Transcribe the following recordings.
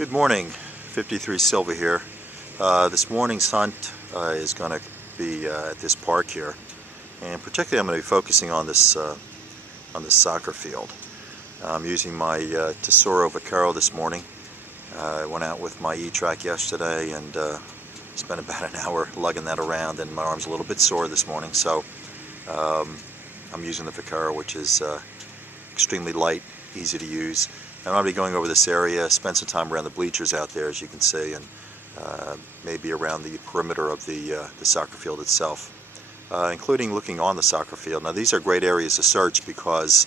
Good morning, 53Silver here. This morning's hunt is going to be at this park here, and particularly I'm going to be focusing on this soccer field. I'm using my Tesoro Vaquero this morning. I went out with my E-Track yesterday and spent about an hour lugging that around, and my arm's a little bit sore this morning, so I'm using the Vaquero, which is extremely light, easy to use. I'm going to be going over this area, spend some time around the bleachers out there, as you can see, and maybe around the perimeter of the soccer field itself, including looking on the soccer field. Now, these are great areas to search because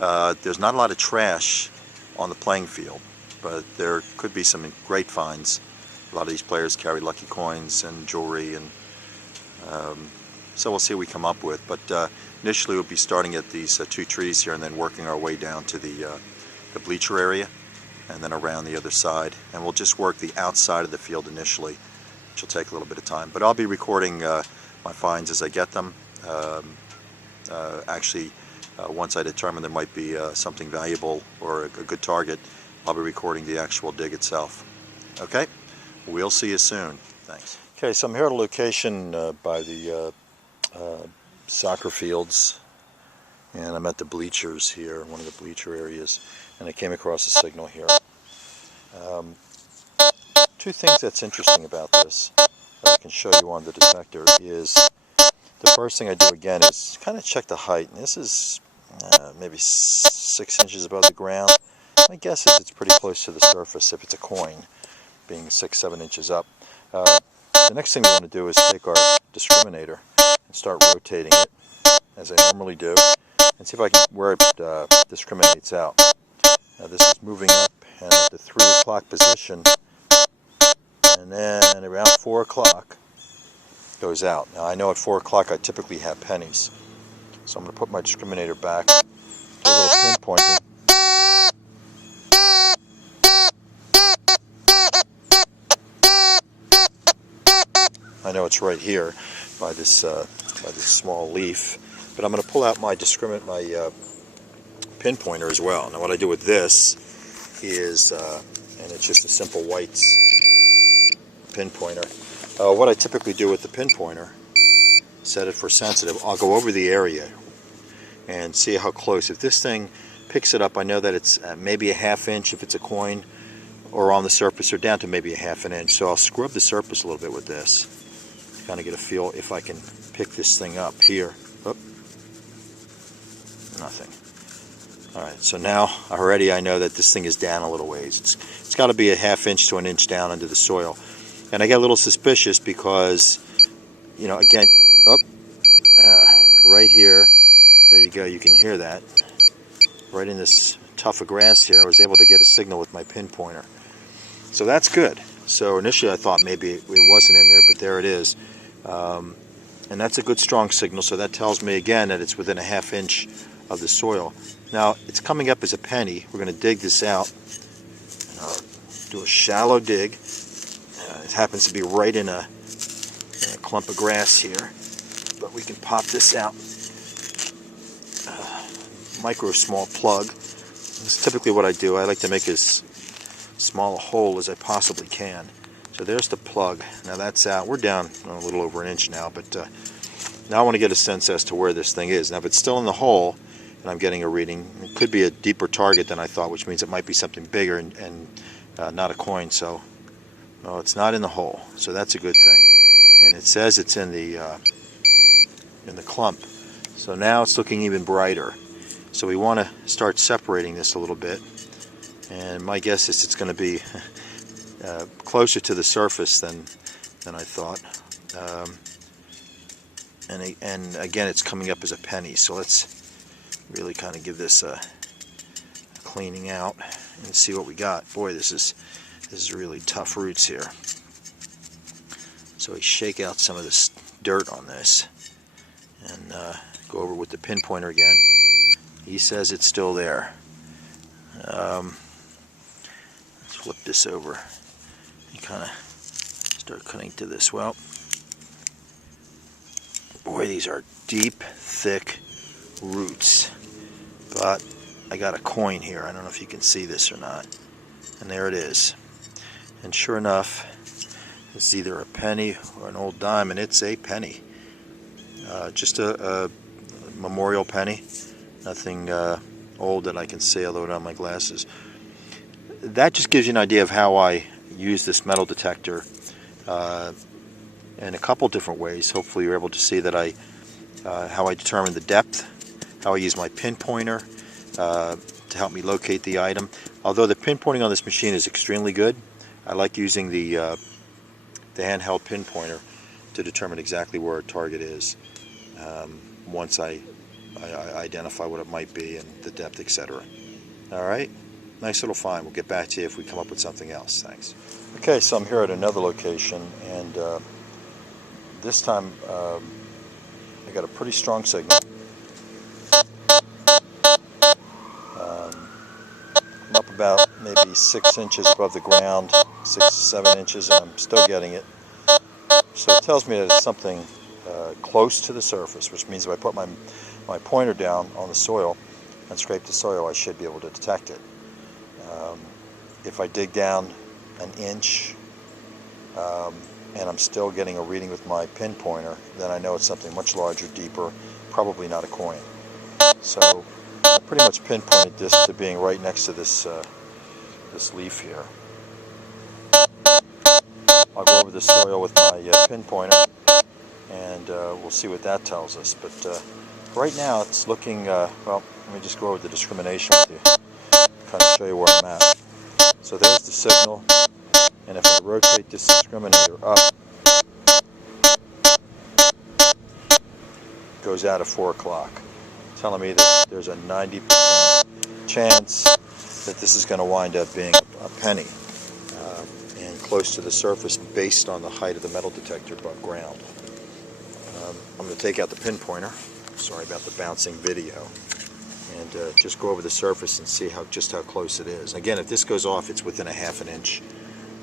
there's not a lot of trash on the playing field, but there could be some great finds. A lot of these players carry lucky coins and jewelry, and so we'll see what we come up with. But initially we'll be starting at these two trees here and then working our way down to the bleacher area and then around the other side, and we'll just work the outside of the field initially, which will take a little bit of time. But I'll be recording my finds as I get them. Once I determine there might be something valuable or a good target, I'll be recording the actual dig itself. Okay, we'll see you soon. Thanks. Okay, so I'm here at a location by the soccer fields, and I'm at the bleachers here, one of the bleacher areas, and I came across a signal here. Two things that's interesting about this that I can show you on the detector is the first thing I do again is kind of check the height, and this is maybe 6 inches above the ground. My guess is it's pretty close to the surface if it's a coin, being 6-7 inches up. The next thing we want to do is take our discriminator and start rotating it, as I normally do, and see if I can where it discriminates out. Now this is moving up and at the 3 o'clock position, and then around 4 o'clock goes out. Now I know at 4 o'clock I typically have pennies, so I'm going to put my discriminator back, do a little pinpointing. I know it's right here by this small leaf, but I'm going to pull out my pinpointer as well. Now what I do with this is, and it's just a simple white pinpointer. What I typically do with the pinpointer, set it for sensitive, I'll go over the area and see how close. If this thing picks it up, I know that it's maybe a ½ inch if it's a coin, or on the surface, or down to maybe a ½ inch. So I'll scrub the surface a little bit with this, kind of get a feel if I can pick this thing up here. Oh, nothing. Alright, so now already I know that this thing is down a little ways. It's got to be a ½ inch to an inch down under the soil. And I get a little suspicious because, you know, again, right here, there you go, you can hear that. Right in this tuft of grass here, I was able to get a signal with my pinpointer. So that's good. So initially I thought maybe it wasn't in there, but there it is. And that's a good strong signal, so that tells me again that it's within a ½ inch of the soil. Now it's coming up as a penny. We're going to dig this out. Do a shallow dig. It happens to be right in a clump of grass here, but we can pop this out. Micro small plug. This is typically what I do. I like to make as small a hole as I possibly can. So there's the plug. Now that's out. We're down a little over an inch now, but now I want to get a sense as to where this thing is. Now if it's still in the hole and I'm getting a reading, it could be a deeper target than I thought, which means it might be something bigger and not a coin. So no, it's not in the hole, so that's a good thing. And it says it's in the clump. So now it's looking even brighter. So we want to start separating this a little bit, and my guess is it's going to be closer to the surface than I thought. And again, it's coming up as a penny, so let's really kind of give this a cleaning out and see what we got. Boy, this is really tough roots here. So we shake out some of this dirt on this and go over with the pinpointer again. He says it's still there. Let's flip this over and kind of start cutting to this. Well, boy, these are deep, thick roots. But I got a coin here. I don't know if you can see this or not. And there it is. And sure enough, it's either a penny or an old dime, and it's a penny. Just a memorial penny. Nothing old that I can see, although I don't have my glasses. That just gives you an idea of how I use this metal detector in a couple different ways. Hopefully you're able to see that how I determine the depth, how I use my pinpointer to help me locate the item. Although the pinpointing on this machine is extremely good, I like using the handheld pinpointer to determine exactly where a target is once I identify what it might be and the depth, etc. Alright, nice little find. We'll get back to you if we come up with something else. Thanks. Okay, so I'm here at another location, and this time I got a pretty strong signal. I'm up about maybe 6 inches above the ground, 6 to 7 inches, and I'm still getting it. So it tells me that it's something close to the surface, which means if I put my pointer down on the soil and scrape the soil, I should be able to detect it. If I dig down an inch and I'm still getting a reading with my pinpointer, then I know it's something much larger, deeper, probably not a coin. So I pretty much pinpointed this to being right next to this leaf here. I'll go over the soil with my pinpointer, and we'll see what that tells us. But right now it's looking, well, let me just go over the discrimination with you, kind of show you where I'm at. So there's the signal, and if I rotate this discriminator up, it goes out at 4 o'clock, telling me that there's a 90% chance that this is going to wind up being a penny, and close to the surface based on the height of the metal detector above ground. I'm going to take out the pinpointer, sorry about the bouncing video, and just go over the surface and see just how close it is. Again, if this goes off, it's within a half an inch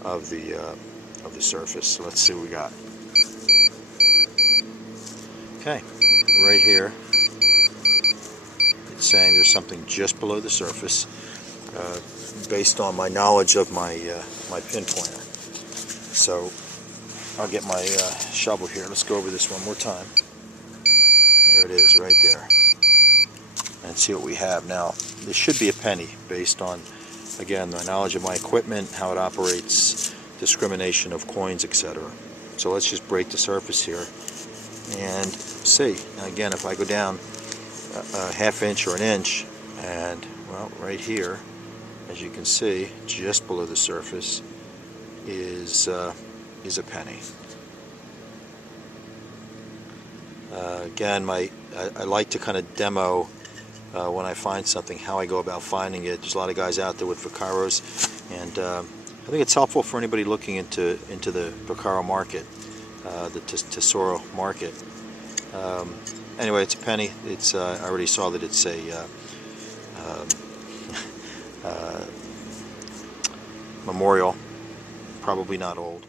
of the surface. So let's see what we got. Okay, right here it's saying there's something just below the surface, based on my knowledge of my pinpointer. So I'll get my shovel here. Let's go over this one more time. There it is, right there. And see what we have. Now, this should be a penny based on, again, the knowledge of my equipment, how it operates, discrimination of coins, etc. So let's just break the surface here and see. Now again, if I go down a half inch or an inch, and, well, right here, as you can see, just below the surface is a penny. Again, I like to kind of demo when I find something, how I go about finding it. There's a lot of guys out there with Vaqueros, and I think it's helpful for anybody looking into the Vaquero market, the Tesoro market. Anyway, it's a penny. It's I already saw that it's a memorial, probably not old.